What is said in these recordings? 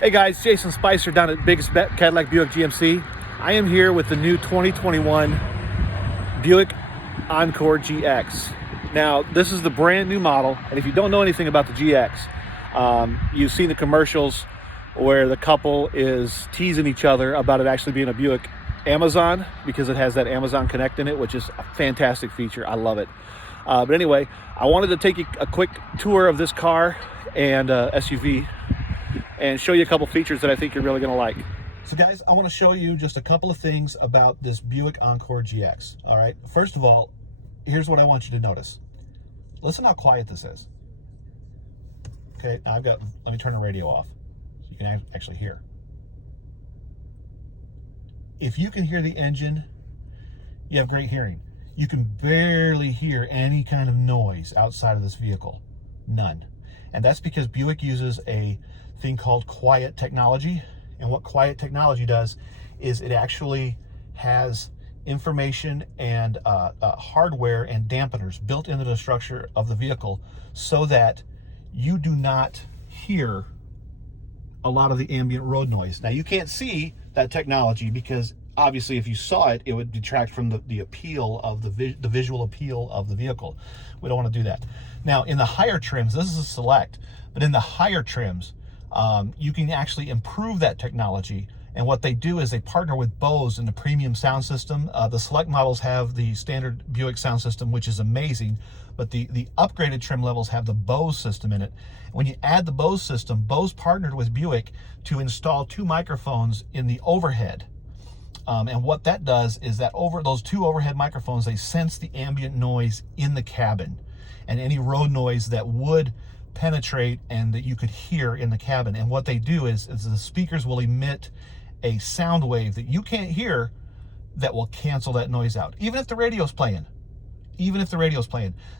Hey guys, Jason Spicer down at Biggest Bet Cadillac Buick GMC. I am here with the new 2021 Buick Encore GX. Now, this is the brand new model, and if you don't know anything about the GX, you've seen the commercials where the couple is teasing each other about it actually being a Buick Amazon because it has that Amazon Connect in it, which is a fantastic feature. I love it. But anyway, I wanted to take you a quick tour of this car and SUV and show you a couple features that I think you're really going to like. So guys, I want to show you just a couple of things about this Buick Encore GX. All right, first of all, here's what I want you to notice. Listen how quiet this is. Okay, now let me turn the radio off so you can actually hear. If you can hear the engine, you have great hearing. You can barely hear any kind of noise outside of this vehicle. None. And that's because Buick uses a thing called quiet technology. And what quiet technology does is it actually has information and hardware and dampeners built into the structure of the vehicle so that you do not hear a lot of the ambient road noise. Now, you can't see that technology because obviously if you saw it, it would detract from the appeal of the visual appeal of the vehicle. We don't want to do that. Now, in the higher trims, this is a Select, but in the higher trims, you can actually improve that technology. And what they do is they partner with Bose in the premium sound system. The Select models have the standard Buick sound system, which is amazing, but the upgraded trim levels have the Bose system in it. When you add the Bose system, Bose partnered with Buick to install 2 microphones in the overhead. And what that does is that over those 2 overhead microphones, they sense the ambient noise in the cabin and any road noise that would penetrate and that you could hear in the cabin. And what they do is the speakers will emit a sound wave that you can't hear that will cancel that noise out. Even if the radio's playing,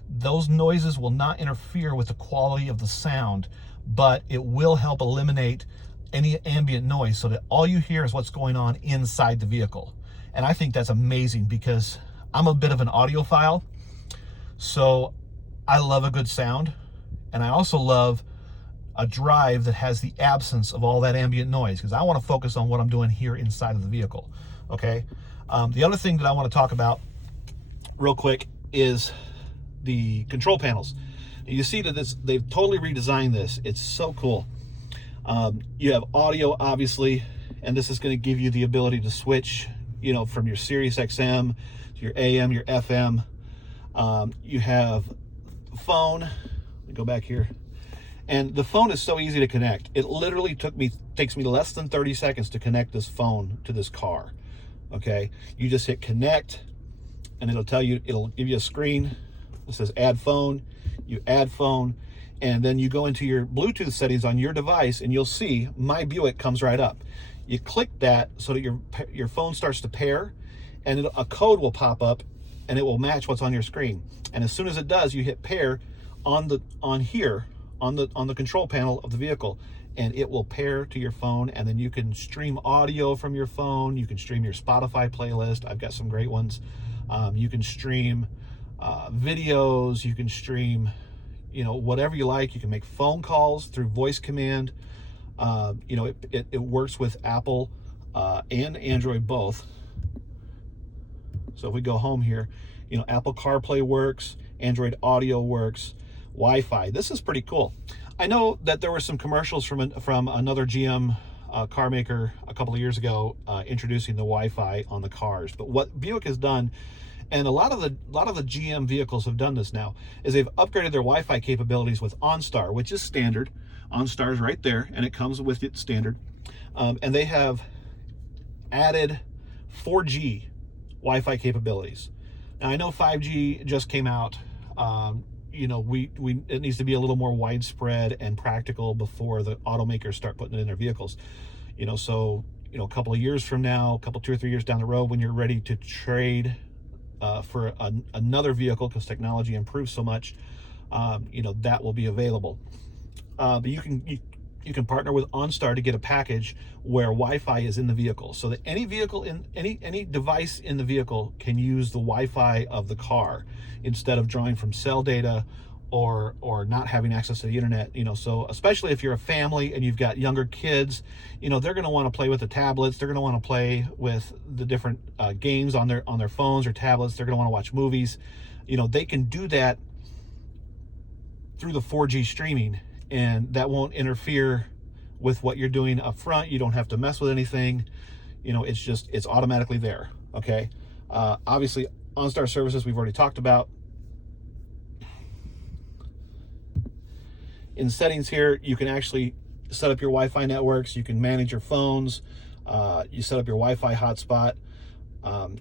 those noises will not interfere with the quality of the sound, but it will help eliminate any ambient noise so that all you hear is what's going on inside the vehicle. And I think that's amazing because I'm a bit of an audiophile, so I love a good sound. And I also love a drive that has the absence of all that ambient noise because I want to focus on what I'm doing here inside of the vehicle, okay? The other thing that I want to talk about real quick is the control panels. You see that they've totally redesigned this. It's so cool. You have audio, obviously, and this is going to give you the ability to switch, from your Sirius XM to your AM, your FM. You have phone. Let me go back here. And the phone is so easy to connect. It literally takes me less than 30 seconds to connect this phone to this car. Okay, you just hit connect, and it'll give you a screen that says add phone. You add phone, and then you go into your Bluetooth settings on your device, and you'll see My Buick comes right up. You click that so that your phone starts to pair, and a code will pop up, and it will match what's on your screen. And as soon as it does, you hit pair on the control panel of the vehicle, and it will pair to your phone, and then you can stream audio from your phone. You can stream your Spotify playlist. I've got some great ones. You can stream videos. You can stream whatever you like. You can make phone calls through voice command. It works with Apple and Android both. So if we go home here, Apple CarPlay works, Android Audio works, Wi-Fi. This is pretty cool. I know that there were some commercials from another GM car maker a couple of years ago introducing the Wi-Fi on the cars. But what Buick has done, and a lot of the GM vehicles have done this now, is they've upgraded their Wi-Fi capabilities with OnStar, which is standard. OnStar is right there, and it comes with it standard. And they have added 4G Wi-Fi capabilities. Now, I know 5G just came out. It needs to be a little more widespread and practical before the automakers start putting it in their vehicles. So a couple of years from now, 2 or 3 years down the road, when you're ready to trade for another vehicle because technology improves so much, that will be available. But you can partner with OnStar to get a package where Wi-Fi is in the vehicle, so that any device in the vehicle can use the Wi-Fi of the car instead of drawing from cell data or not having access to the internet. So especially if you're a family and you've got younger kids, they're going to want to play with the tablets. They're going to want to play with the different games on their phones or tablets. They're going to want to watch movies. They can do that through the 4G streaming, and that won't interfere with what you're doing up front. You don't have to mess with anything. It's automatically there. Okay. Obviously, OnStar services we've already talked about. In settings here, you can actually set up your Wi-Fi networks. You can manage your phones. You set up your Wi-Fi hotspot.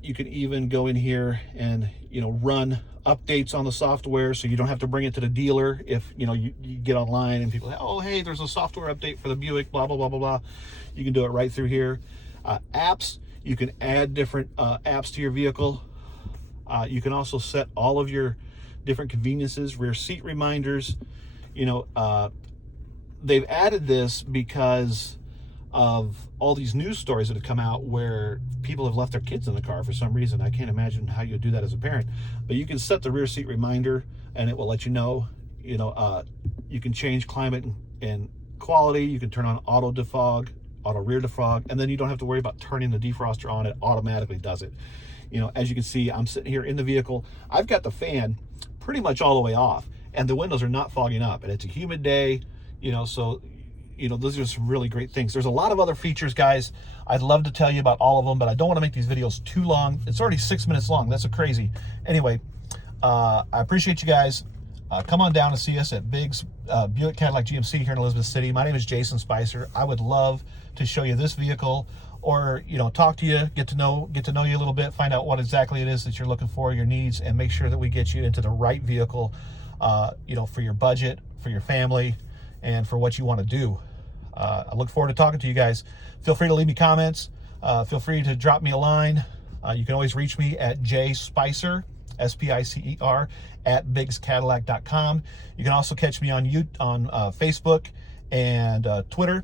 You can even go in here and run updates on the software, so you don't have to bring it to the dealer. If you get online and people say, oh hey, there's a software update for the Buick, blah blah blah blah blah, you can do it right through here. Apps, you can add different apps to your vehicle. You can also set all of your different conveniences, rear seat reminders. They've added this because of all these news stories that have come out where people have left their kids in the car for some reason. I can't imagine how you do that as a parent, but you can set the rear seat reminder and it will let you know. You can change climate and quality. You can turn on auto defog, auto rear defog, and then you don't have to worry about turning the defroster on. It automatically does it. As you can see, I'm sitting here in the vehicle. I've got the fan pretty much all the way off and the windows are not fogging up, and it's a humid day, so those are some really great things. There's a lot of other features, guys. I'd love to tell you about all of them, but I don't want to make these videos too long. It's already 6 minutes long. That's crazy. Anyway, I appreciate you guys. Come on down and see us at Biggs Buick Cadillac GMC here in Elizabeth City. My name is Jason Spicer. I would love to show you this vehicle, or talk to you, get to know you a little bit, find out what exactly it is that you're looking for, your needs, and make sure that we get you into the right vehicle, for your budget, for your family, and for what you want to do. I look forward to talking to you guys. Feel free to leave me comments. Feel free to drop me a line. You can always reach me at jspicer, S-P-I-C-E-R, at biggscadillac.com. You can also catch me on Facebook and Twitter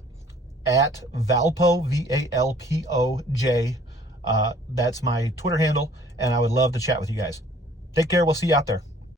at Valpo, V-A-L-P-O-J. That's my Twitter handle, and I would love to chat with you guys. Take care. We'll see you out there.